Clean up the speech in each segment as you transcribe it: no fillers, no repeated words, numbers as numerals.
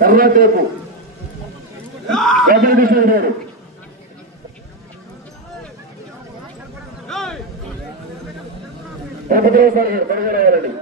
కర్ణాటేపు వెంకటేశ్వర గారు వెంకటేశ్వర గారు పరిగణాలండి.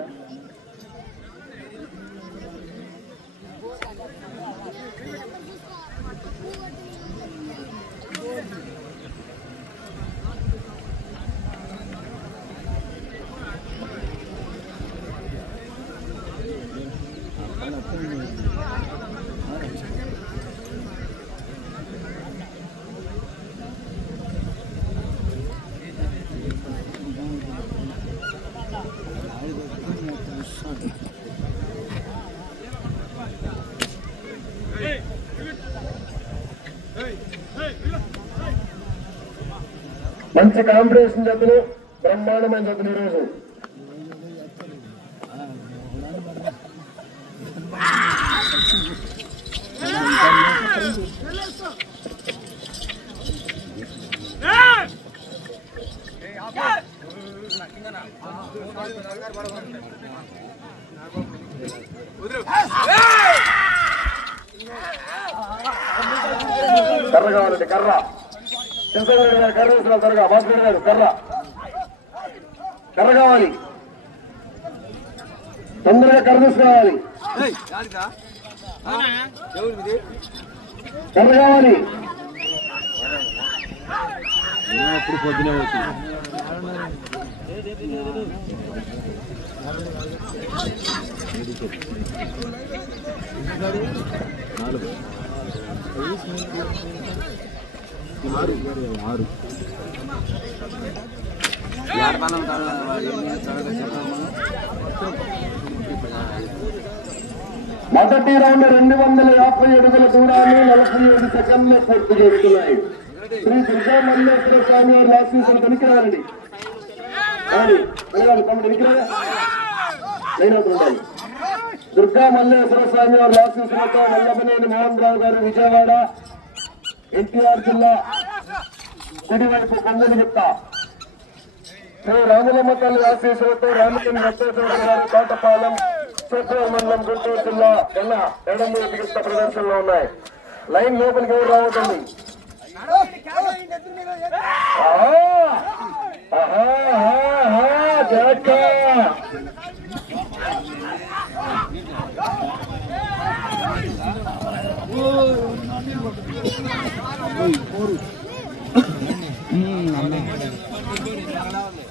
మంచి కాంపిటీషన్ జతలు, బ్రహ్మాండమైన జతలు ఈరోజు. కర్ర కావాలండి, కర్ర చంద్రబాబు గారు కర్ర వేసిన త్వరగా. భాస్కర్ గారు కర్ర కర్ర కావాలి, తొందరగా కర్ర తీసుకురావాలి. కర్ర కావాలి. ఎప్పుడు పొద్దునే వచ్చింది. మొదటి రౌండ్ 250 అడుగుల దూరాన్ని 47 సెకండ్లు పూర్తి చేస్తున్నాయి. శ్రీ దుర్గా మల్లేశ్వర స్వామి వారి ఆశీస్సులు పనికిరాలండి. పనికిరాలి ఉండాలి. దుర్గా మల్లేశ్వర స్వామి వారి ఆశీస్సులతో నల్లబనేని మోహన్ రావు గారు విజయవాడ, ఎన్టీఆర్ జిల్లా కుడివైపు కొంగలిగుట్ట. శ్రీ రాములమ్మ తల్లి ఆశీస్సులతో రామచంద్ర వెంకటేశ్వర గారు తోటపాలెం, చేపూరు మండలం, గుంటూరు జిల్లా ఎడమూరు చికిత్స ప్రదర్శనలో ఉన్నాయి. లైన్ లోపలికి ఎవరు రావద్దండి.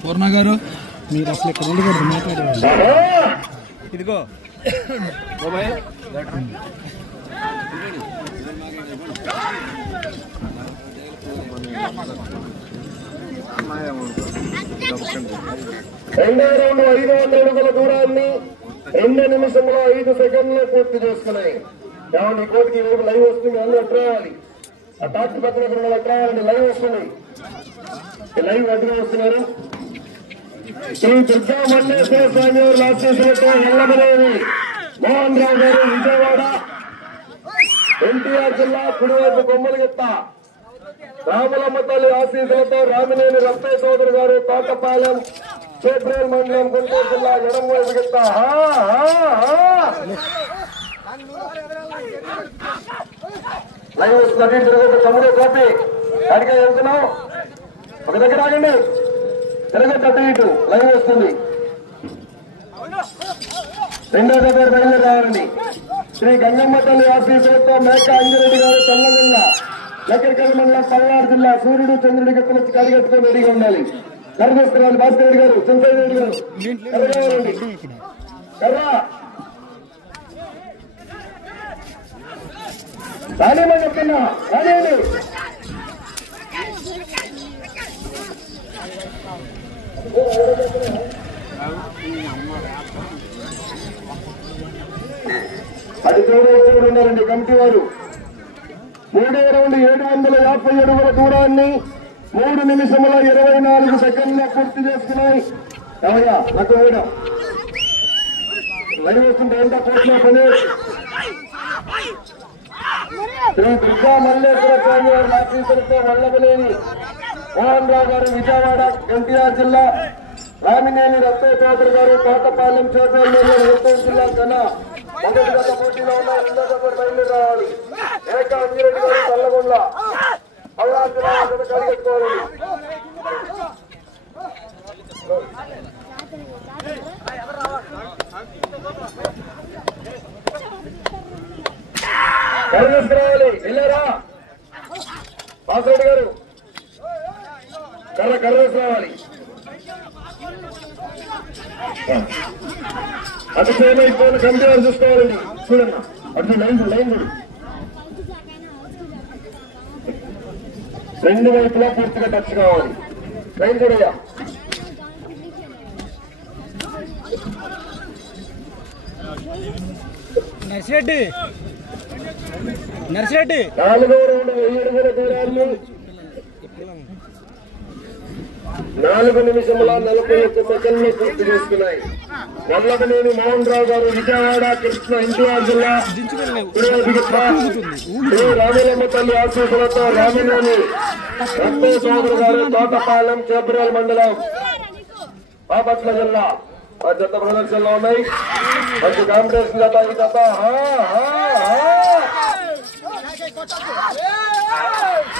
పూర్ణ గారు మీరు అసలు ఇక్కడ ఉండకూడదు, మాట్లాడేవాళ్ళు. ఇదిగో రెండో రౌండ్ 500 అడుగుల దూరాన్ని 2 నిమిషంలో 5 సెకండ్లు పూర్తి చేసుకున్నాయి. ఈ కోటికి వైపు లైవ్ వస్తుంది, అందరూ ఎట్లా రావాలి. ఆ టాక్టర్ పక్కన ఎట్లా రావాలండి, లైవ్ వస్తుంది. లైవ్ అడ్డుగా వస్తున్నారు. శ్రీ దుర్గా మల్లేశ్వర స్వామి వారి ఆశీస్సులతో ఎల్లబనేని మోహన్ రావు గారు విజయవాడ, ఎన్టీఆర్ జిల్లా కుడివైపు కొమ్మలగిత్త. రాములమ్మ తల్లి ఆశీస్సులతో రామినేని రత్తయ్య సోదరు గారు తోటపాలెం, చేపూరు మండలం, గుంటూరు జిల్లా ఎడమవైపు గిత్త. లైవ్ వస్తుంది. తమ్ముడు కాపీ అడిగా వెళ్తున్నావు, ఒక దగ్గర ఆగండి. తిరగట్టు అటు ఇటు లైవ్ వస్తుంది. రెండో దగ్గర బయలుదేరి రావాలండి. శ్రీ గంగమ్మ తల్లి ఆశీస్సులతో మేక అంజిరెడ్డి గారు తెల్లగొండ, లక్కరికల్ మండలం, పల్నాడు జిల్లా. సూర్యుడు చంద్రుడి గెత్తులు వచ్చి కడిగెత్తుకొని రెడీగా ఉండాలి. కర్రేస్తున్నారు భాస్కర్ రెడ్డి గారు, చంద్రయ్య రెడ్డి గారు కర్ర కావాలండి. కర్ర రాలేమని చెప్తున్నా, రాలేండి. అది చూడ ఉన్నారండి కమిటీ వారు. మూడో రౌండ్ 750 అడుగుల దూరాన్ని 3 నిమిషముల 24 సెకండ్ల పూర్తి చేసుకున్నాయి. అవయ్యా నాకు వేయడం లైవ్ వస్తుంటే ఎంత కోట్ల పని. శ్రీ దుర్గా మల్లేశ్వర స్వామి వారి ఆశీస్సులతో వల్లభలేని మోహన్ రావు గారు విజయవాడ, ఎన్టీఆర్ జిల్లా, రామినేని రత్తయ్య చౌదరి గారు తోటపాలెం, చేపూరు మండలం, గుంటూరు జిల్లా కన్నా మొదటి గత పోటీలో ఉన్న రెండో గత బయలుదేరి రావాలి. ఏక అంజిరెడ్డి గారు తల్లగొండ పల్నాడు జిల్లా కడిగెట్టుకోవాలి. కరిగేసుకురావాలి. వెళ్ళారా బాసరెడ్డి గారు? కర్రేసుకురావాలి. అటు సేమ్ అయిపోయిన కమిటీ వారు చూసుకోవాలండి. చూడన్నా అటు లైన్ చూడు. రెండు వైపులా పూర్తిగా టచ్ కావాలి. లైన్ చూడయ్యా. నర్సిరెడ్డి 4వ రౌండ్ 1000 అడుగుల దూరాన్ని 4 నిమిషముల 41 సెకండ్లు పూర్తి చేసుకున్నాయి. వల్లభనేని మోహన్ రావు గారు విజయవాడ కృష్ణ ఎన్టీఆర్ జిల్లా శ్రీ రామలమ్మ తల్లి ఆశీస్సులతో రామినేని రత్న సోదరు గారు తోటపాలెం చేబ్రేల్ మండలం బాపట్ల జిల్లా ఆ జత ప్రదర్శనలో ఉన్నాయి. మంచి కాంపిటీషన్ జత ఈ జత.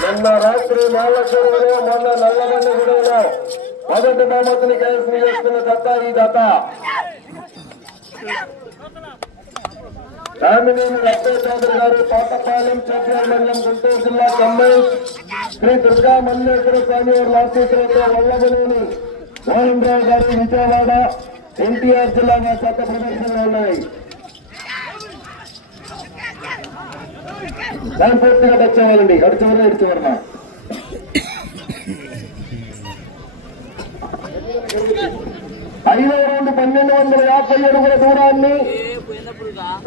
నిన్న రాత్రి నాళ్ళూరులో మొన్న నల్లగొండగూడెంలో మొదటి బహుమతిని కైవసం చేసుకున్న జత ఈ జత. రామినేని రత్న చౌదరి గారు తోటపాలెం చేబ్రేల్ మండలం గుంటూరు జిల్లా చెన్నై శ్రీ దుర్గా మల్లేశ్వర స్వామి వారి ఆశీస్సులతో వల్లభనేని మోహన్ రావు గారు విజయవాడ ఎన్టీఆర్ జిల్లా జత ప్రదర్శనలో ఉన్నాయి. దాని పూర్తిగా టచ్ అవ్వాలండి. అటు చివరిలో ఇటు చివరన 5వ రౌండ్ 1250 అడుగుల దూరాన్ని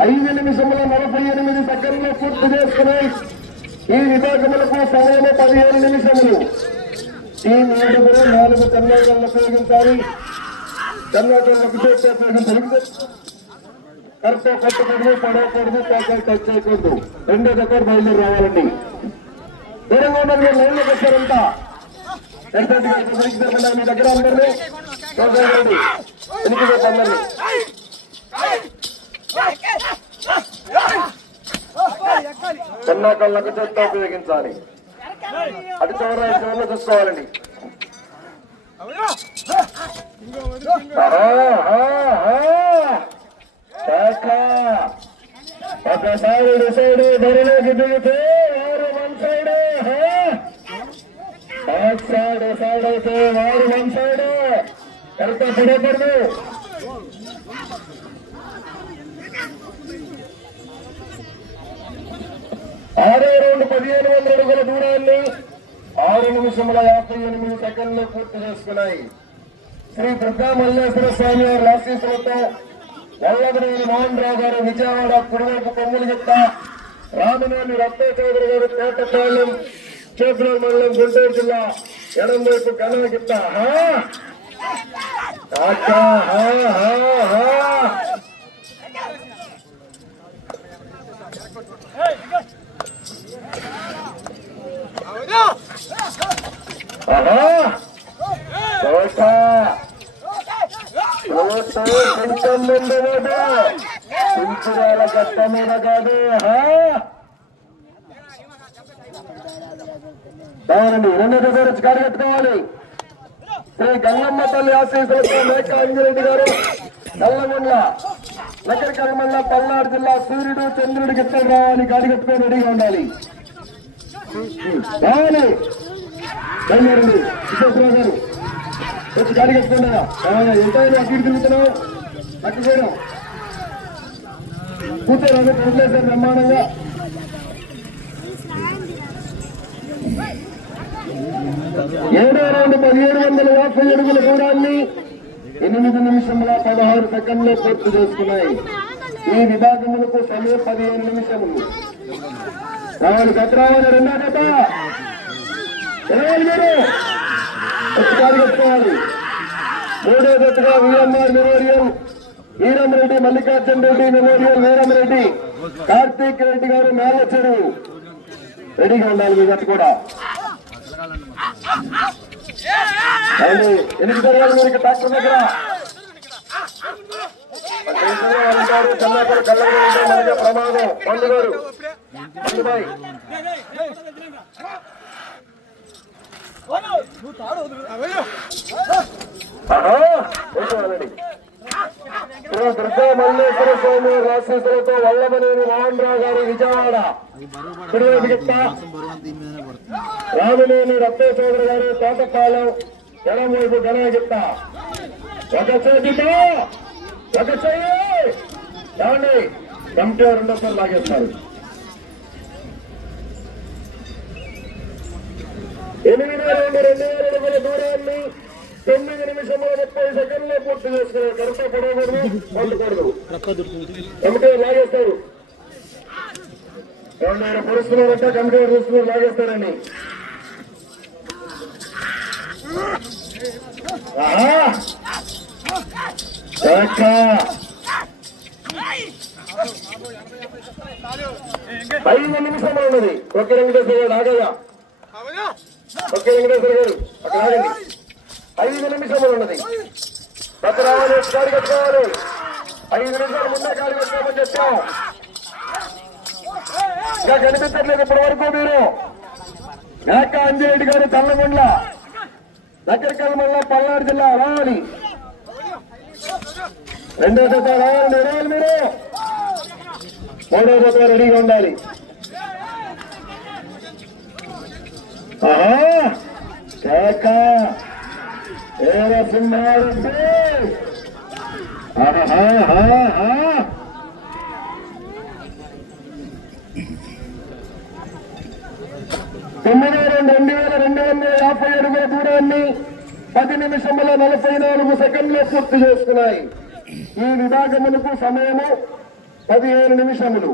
5 నిమిషముల 48 సెకండ్లు పూర్తి చేసుకుని ఈ విభాగములకు సమయం 15 నిమిషములు. టీం 7 4 కర్ణాటకలు ఉపయోగించాలి. కర్ణాటకలకు ఉపయోగించాలి. కరెక్ట్ కొట్టకూడదు, పడవకూడదు, ప్యాకెట్ టచ్ చేయకూడదు. రెండో దగ్గర బయలుదేరి రావాలండి. దూరంగా ఉన్న మీరు లైన్లోకి వచ్చారంతా. మీ దగ్గర అందరినీ చూడండి. వెనుక అందరినీ కర్ణాటకలకు చేత్తో ఉపయోగించాలి. అటు చివరిలో చూసుకోవాలండి. ఒకసారి డిసైడ్ బరిలోకి దిగితే వారు 1 సైడ్, బ్యాక్ సైడ్ డిసైడ్ అయితే వారు 1 సైడ్. కరెక్ట్ పడకూడదు. 6వ రౌండ్ 1500 అడుగుల దూరాన్ని 6 నిమిషముల 58 సెకండ్లు పూర్తి చేసుకున్నాయి. శ్రీ దుర్గా మల్లేశ్వర స్వామి వారి ఆశీస్సులతో వల్లభనేని మోహన్ రావు గారు విజయవాడ కుడివైపు కొమ్ములగిట్ట, రామినేని రత్న చౌదరి గారు తోటపాలెం చేబ్రేల్ మండలం గుంటూరు జిల్లా ఎడం వైపు గణగిట్ట. కొంచెం ముందు పింఛరాల గట్ట మీద కాదు. బాగుందండి. రెండో దగ్గర వచ్చి కాడి కట్టుకోవాలి. శ్రీ గంగమ్మ తల్లి ఆశీస్సులతో మేక అంజిరెడ్డి గారు నల్లగొండ నగరికల్ మండలం పల్నాడు జిల్లా సూర్యుడు చంద్రుడి గిట్టలు రావాలి. గాడి కట్టుకొని రెడీగా ఉండాలి. రావాలి. బయలుదేరండి. విశ్వేశ్వరరావు గారు వచ్చి గాడి కట్టుకుంటా. ఎంతైనా అటు తిరుగుతున్నావు. అటు చేయడం కూర్చోరు వదిలేశారు బ్రహ్మాండంగా. ఏడో రౌండ్ 1750 అడుగుల దూరాన్ని 8 నిమిషముల 16 సెకండ్లు పూర్తి చేసుకున్నాయి. ఈ విభాగములకు సమయం 15 నిమిషములు. రావాలి గతరావాలి. రెండో గత పెట్టుకోవాలి. మూడో గతగా VMR memorial Veeramreddy Mallikarjuna Reddy memorial Veeramreddy Karthik Reddy గారు మేళ చెరువు రెడీగా ఉండాలి. మీ గత కూడా ఎందుకు జరగాలి? మీరు ట్రాక్టర్ దగ్గర ఉంటారు కల్లాపూర్ కళ్ళగా ఉంటే మనకి ప్రమాదం. పండుగారు దుర్గా మల్లేశ్వర స్వామి రాశేశ్వరతో వల్లభనేని మోహన్ రావు గారు విజయవాడ. రామినేని రత్తే చౌదరి గారు తోటపాలెం ఎడమవైపు గణగిట్ట. ఒక చేతితో ఒక చెయ్యి ఏమండి కమిటీ రెండోసారి లాగేస్తారు. 8-2-2000 దూరాన్ని 9 నిమిషముల 30 సెకండ్లో పూర్తి చేసుకున్నారు. కరెక్ట్ పడకూడదు, పడకూడదు. కమిటీ లాగేస్తారు. ఎవరైనా పొరుస్తున్నారంటే కమిటీ చూస్తున్నారు లాగేస్తారని. ఐదు నిమిషంలో ఉన్నది. ఒకే వెంకటేశ్వర గారు ఆగయ్యా, ఒకే వెంకటేశ్వర గారు అక్కడ ఆగండి. 5 నిమిషంలో ఉన్నది. కొత్త రావాలి, కాడి కట్టుకోవాలి. 5 నిమిషాలు ముందే కాడి కట్టుకోమని చెప్పాం. ఇంకా కనిపించట్లేదు ఇప్పటి వరకు. మీరు మేక అంజిరెడ్డి గారు చల్లగుండ్ల దగ్గరకల్ మండలం పల్నాడు జిల్లా రావాలి. రెండో జత రావాలి, రావాలి. మీరు మూడో జత రెడీగా ఉండాలి. సింహారెడ్డి 9,250 అడుగుల దూరాన్ని 10 నిమిషముల 44 సెకండ్లో పూర్తి చేసుకున్నాయి. ఈ విభాగములకు సమయము 15 నిమిషములు.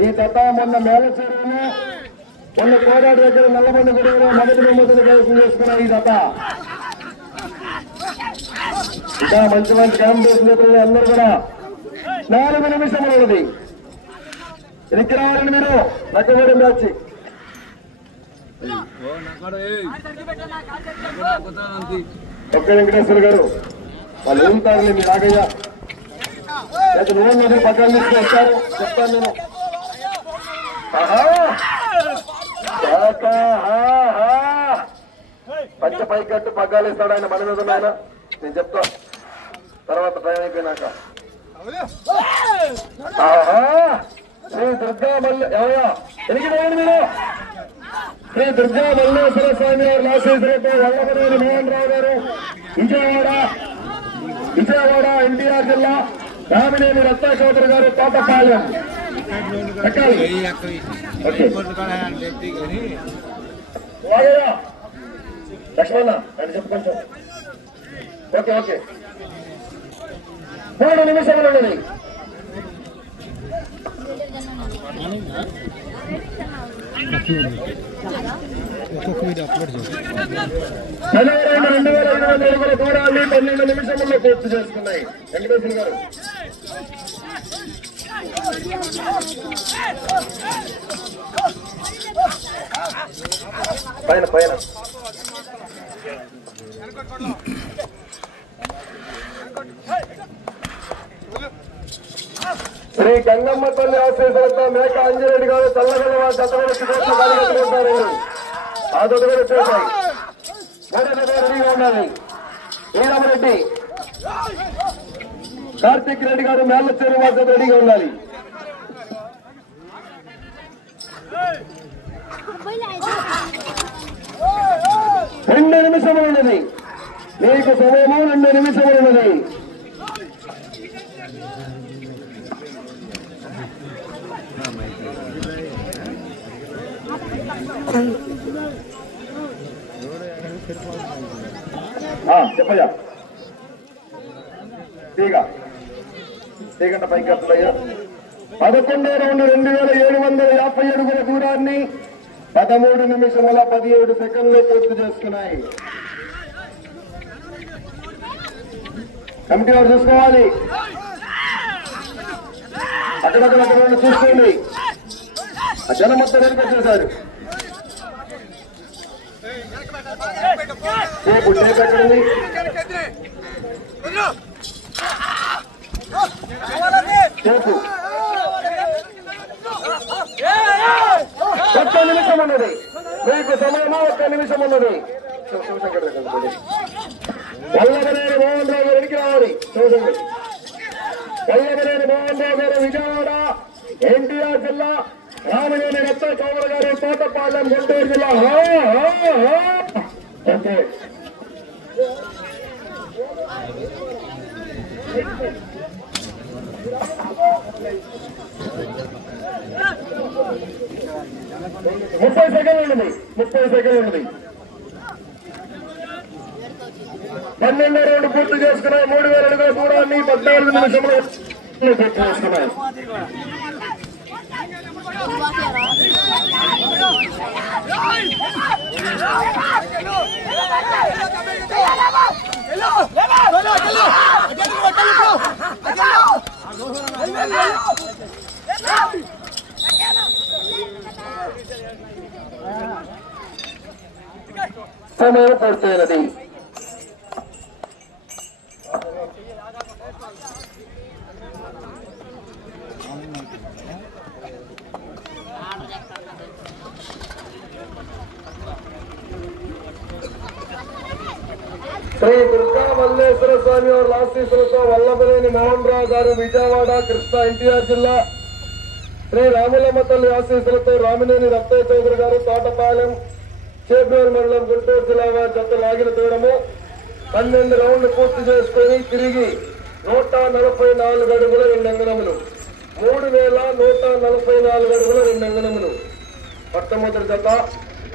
ఈ జత మొన్న మేలచేరువులో, మొన్న కోదాడు దగ్గర నల్లబండి గుడిలో మొదటి నెమ్మదిని కైవసం చేసుకున్నాయి. ఈ జత ఇంకా మంచి మంచి కాంపిటీషన్ అందరూ కూడా 4 నిమిషములు ఉన్నది. ఎనికి రావాలండి మీరు లక్కబడి మ్యాచ్. ఒక్క వెంకటేశ్వర గారు వాళ్ళు ఏం తాగలే, మీరు ఆగయ్యా లేకపోతే నువ్వు పక్కన తీసుకుని వచ్చారు చెప్తాను నేను. పచ్చ పైకట్టు పగ్గాలు ఇస్తాడు ఆయన, మన మీద ఆయన నేను చెప్తా తర్వాత టైం అయిపోయినాక. శ్రీ దుర్గా ఎవరో ఎనికి పోయండి మీరు. శ్రీ దుర్గా మల్లేశ్వర స్వామి వారి ఆశీస్సులతో వల్లభనేని మోహన్ రావు గారు విజయవాడ ఎన్టీఆర్ జిల్లా. రామినేని రత్తా చౌదరి గారు తోటపాలెం. లక్ష్మణ అని చెప్పు కొంచెం. ఓకే ఓకే 3 నిమిషాలు ఉన్నది. ఒక్కొక్క వీడియో అప్లోడ్ చేస్తాను. 2,500 అడుగుల దూరాన్ని 12 నిమిషంలో పూర్తి చేసుకున్నాయి. వెంకటేశ్వర గారు పైన పైన శ్రీ గంగమ్మ తల్లి ఆశీస్సులతో మేక అంజిరెడ్డి గారు చల్లగల వారి కట్టుకుంటారు. ఆ దొడ్డు కూడా వచ్చేసాయి. రెడీగా ఉండాలి. శ్రీరామరెడ్డి కార్తీక్ రెడ్డి గారు మేళ్ళ చెరువు వారి రెడీగా ఉండాలి. 2 నిమిషములు ఉన్నది. మీకు సమయము 2 నిమిషములు ఉన్నది. చెప్పయ్యా తీగంట పైకి వస్తుందయ్యా. 11వ రౌండ్ 2,750 అడుగుల దూరాన్ని 13 నిమిషముల 17 సెకండ్లో పూర్తి చేసుకున్నాయి. కమిటీ వారు చూసుకోవాలి. అక్కడక్కడ చూసుకోండి. ఆ జనం మొత్తం వెనుక వచ్చేసారు. టేప్ ఎక్కడుంది? చేపు ఒక్క నిమిషం ఉన్నది మీకు సమయము ఒక్క నిమిషం ఉన్నది వల్లభనేని మోహన్ రావు గారు వెనక్కి రావాలి చూడండి వల్లభనేని మోహన్ రావు గారు విజయవాడ ఎన్టీఆర్ జిల్లా రామనేని రత్న చౌదరి గారు తోటపాలెం గుంటూరు జిల్లా ఓకే 30 సెకండ్లు ఉన్నది 12వ రౌండ్ పూర్తి చేసుకున్నాయి 3000 అడుగుల దూరాన్ని 14 నిమిషంలో పూర్తి చేసుకున్నాయి సమయం పూర్తయినది శ్రీ దుర్గా మల్లేశ్వర స్వామి వారి ఆశీస్సులతో వల్లభనేని మోహన్ రావు గారు విజయవాడ కృష్ణా ఎన్టీఆర్ జిల్లా శ్రీ రాములమ్మ తల్లి ఆశీస్సులతో రామినేని రత్న చౌదరి గారు తోటపాలెం చేబ్రోలు మండలం గుంటూరు జిల్లా వారి జత లాగిన దూరము 12 రౌండ్లు పూర్తి చేసుకుని తిరిగి 144 అడుగుల 2 అంగనములు 3144 అడుగుల 2 అంగనములు మొట్టమొదటి జత